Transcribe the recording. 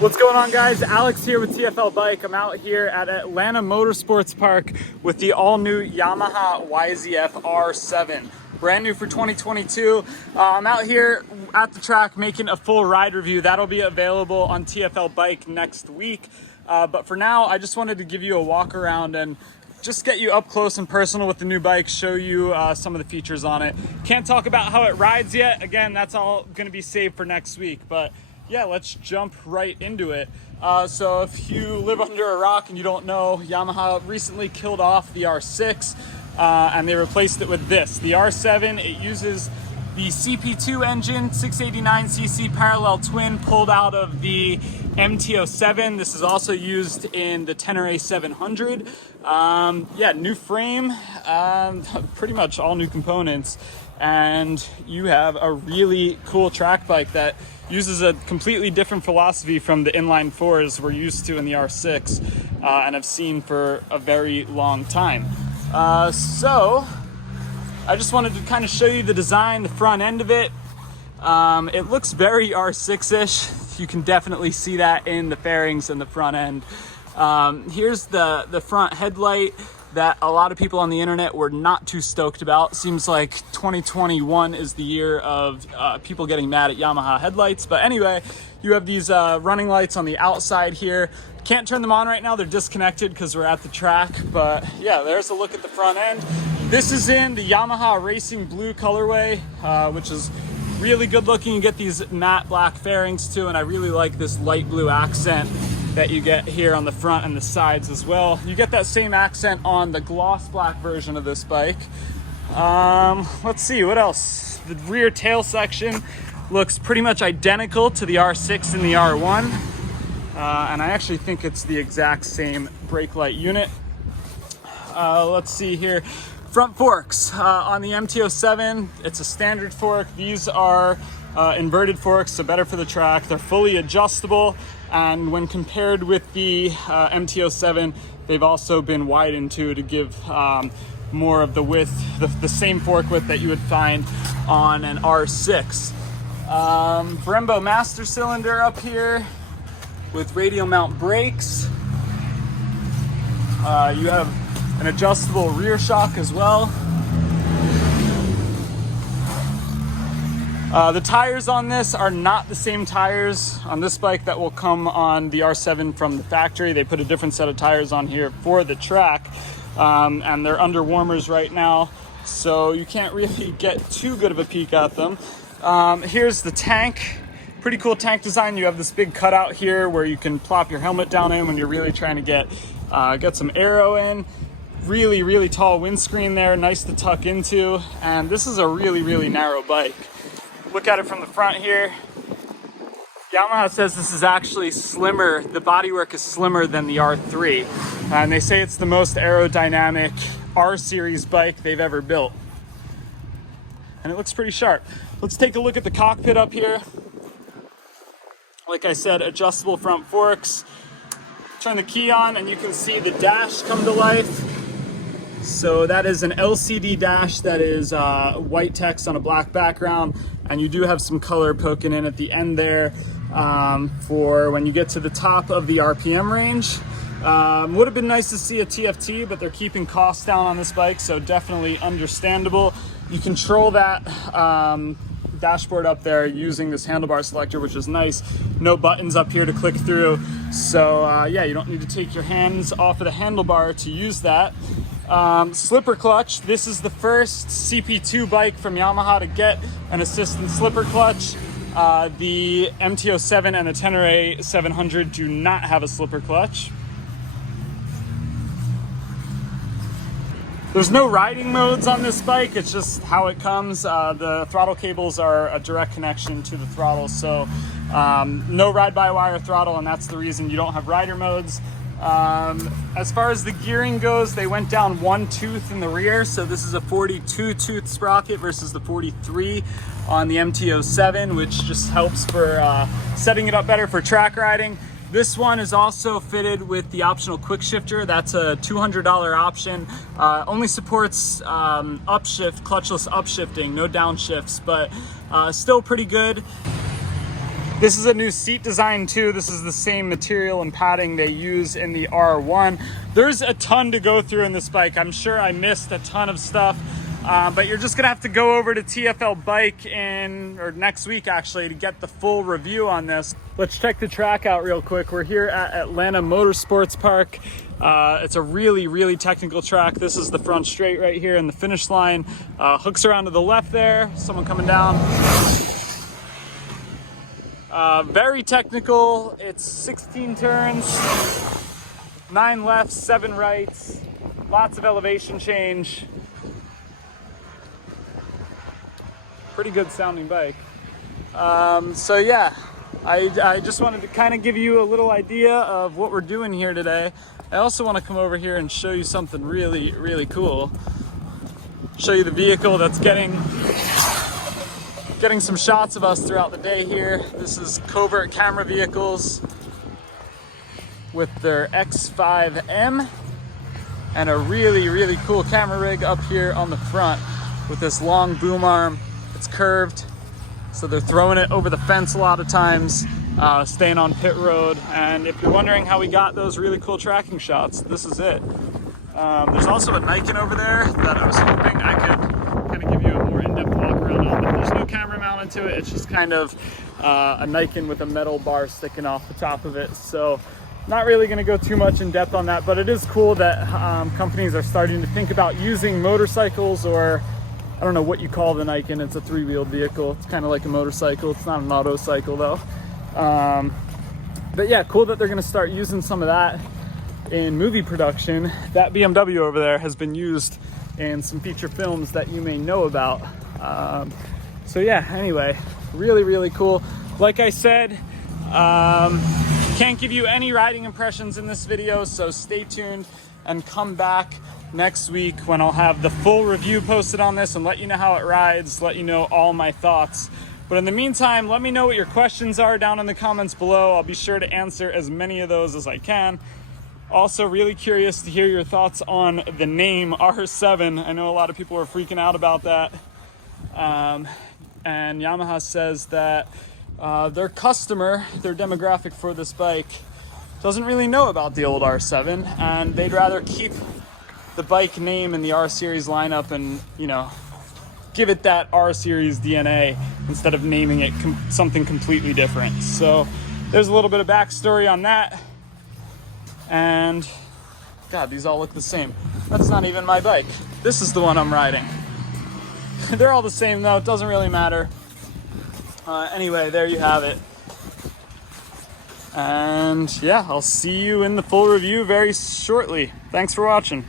What's going on, guys? Alex here with TFL Bike. I'm out here at Atlanta Motorsports Park with the all-new Yamaha YZF-R7. Brand new for 2022. I'm out here at the track making a full ride review. That'll be available on TFL Bike next week. But for now, I just wanted to give you a walk around and just get you up close and personal with the new bike, show you some of the features on it. Can't talk about how it rides yet. Again, that's all gonna be saved for next week. But yeah, let's jump right into it. So if you live under a rock and you don't know, Yamaha recently killed off the R6 and they replaced it with this. The R7, it uses the CP2 engine, 689cc parallel twin pulled out of the MT-07. This is also used in the Tenere 700. Yeah, new frame, pretty much all new components. And you have a really cool track bike that uses a completely different philosophy from the inline fours we're used to in the R6 and have seen for a very long time. So I just wanted to kind of show you the design, the front end of it. It looks very R6-ish. You can definitely see that in the fairings and the front end. Here's the front headlight that a lot of people on the internet were not too stoked about. Seems like 2021 is the year of people getting mad at Yamaha headlights. But anyway, you have these running lights on the outside here. Can't turn them on right now, they're disconnected because we're at the track. But yeah, there's a look at the front end. This is in the Yamaha Racing Blue colorway, which is really good looking. You get these matte black fairings too, and I really like this light blue accent that you get here on the front and the sides as well. You get that same accent on the gloss black version of this bike. Let's see, what else? The rear tail section looks pretty much identical to the R6 and the R1. And I actually think it's the exact same brake light unit. Let's see here. Front forks. On the MT-07, it's a standard fork. These are inverted forks, so better for the track. They're fully adjustable, and when compared with the MT-07, they've also been widened too to give more of the width, the same fork width that you would find on an R6. Brembo master cylinder up here with radial mount brakes. You have an adjustable rear shock as well. The tires on this are not the same tires on this bike that will come on the R7 from the factory. They put a different set of tires on here for the track, and they're under warmers right now, so you can't really get too good of a peek at them. Here's the tank. Pretty cool tank design. You have this big cutout here where you can plop your helmet down in when you're really trying to get some aero in. Really tall windscreen there, nice to tuck into, and this is a really narrow bike. Look at it from the front here. Yamaha says this is actually slimmer. The bodywork is slimmer than the R3, and they say it's the most aerodynamic R-Series bike they've ever built. And it looks pretty sharp. Let's take a look at the cockpit up here. Like I said, adjustable front forks. Turn the key on and you can see the dash come to life. So that is an LCD dash that is white text on a black background, and you do have some color poking in at the end there for when you get to the top of the RPM range. Would have been nice to see a TFT, but they're keeping costs down on this bike, so definitely understandable. You control that dashboard up there using this handlebar selector, which is nice. No buttons up here to click through, so yeah, you don't need to take your hands off of the handlebar to use that. Slipper clutch. This is the first CP2 bike from Yamaha to get an assistant slipper clutch. The MT-07 and the Tenere 700 do not have a slipper clutch. There's no riding modes on this bike, it's just how it comes. The throttle cables are a direct connection to the throttle, so no ride-by-wire throttle, and that's the reason you don't have rider modes. As far as the gearing goes, they went down one tooth in the rear, so this is a 42 tooth sprocket versus the 43 on the MT-07, which just helps for setting it up better for track riding. This one is also fitted with the optional quick shifter. That's a $200 option. Only supports upshift, clutchless upshifting, no downshifts, but still pretty good. This is a new seat design too. This is the same material and padding they use in the R1. There's a ton to go through in this bike. I'm sure I missed a ton of stuff, but you're just gonna have to go over to TFL Bike next week actually to get the full review on this. Let's check the track out real quick. We're here at Atlanta Motorsports Park. It's a really technical track. This is the front straight right here, and the finish line hooks around to the left there. Someone coming down. Very technical. It's 16 turns, 9 lefts, 7 rights, lots of elevation change. Pretty good sounding bike. So yeah, I just wanted to kind of give you a little idea of what we're doing here today. I also want to come over here and show you something really cool. Show you the vehicle that's getting some shots of us throughout the day here. This is Covert Camera Vehicles with their X5M and a really cool camera rig up here on the front with this long boom arm. It's curved, so they're throwing it over the fence a lot of times, staying on pit road. And if you're wondering how we got those really cool tracking shots, this is it. There's also a Nikon over there that I was hoping I could kind of give you a more in-depth walk around on, but there's no camera mounted to it. It's just kind of a Nikon with a metal bar sticking off the top of it. So not really going to go too much in depth on that, but it is cool that companies are starting to think about using motorcycles, or I don't know what you call the Nikon. It's a 3-wheeled vehicle. It's kind of like a motorcycle. It's not an autocycle though. But yeah, cool that they're going to start using some of that in movie production. That BMW over there has been used in some feature films that you may know about. So yeah, anyway, really cool. Like I said, can't give you any riding impressions in this video, so stay tuned and come back next week when I'll have the full review posted on this and let you know how it rides, let you know all my thoughts. But in the meantime, let me know what your questions are down in the comments below. I'll be sure to answer as many of those as I can. Also, really curious to hear your thoughts on the name R7. I know a lot of people are freaking out about that. And Yamaha says that their customer, their demographic for this bike, doesn't really know about the old R7, and they'd rather keep the bike name in the R series lineup and, you know, give it that R series DNA instead of naming it something completely different. So there's a little bit of backstory on that. And God, these all look the same. That's not even my bike. This is the one I'm riding. They're all the same though, it doesn't really matter. Anyway, there you have it. And yeah, I'll see you in the full review very shortly. Thanks for watching.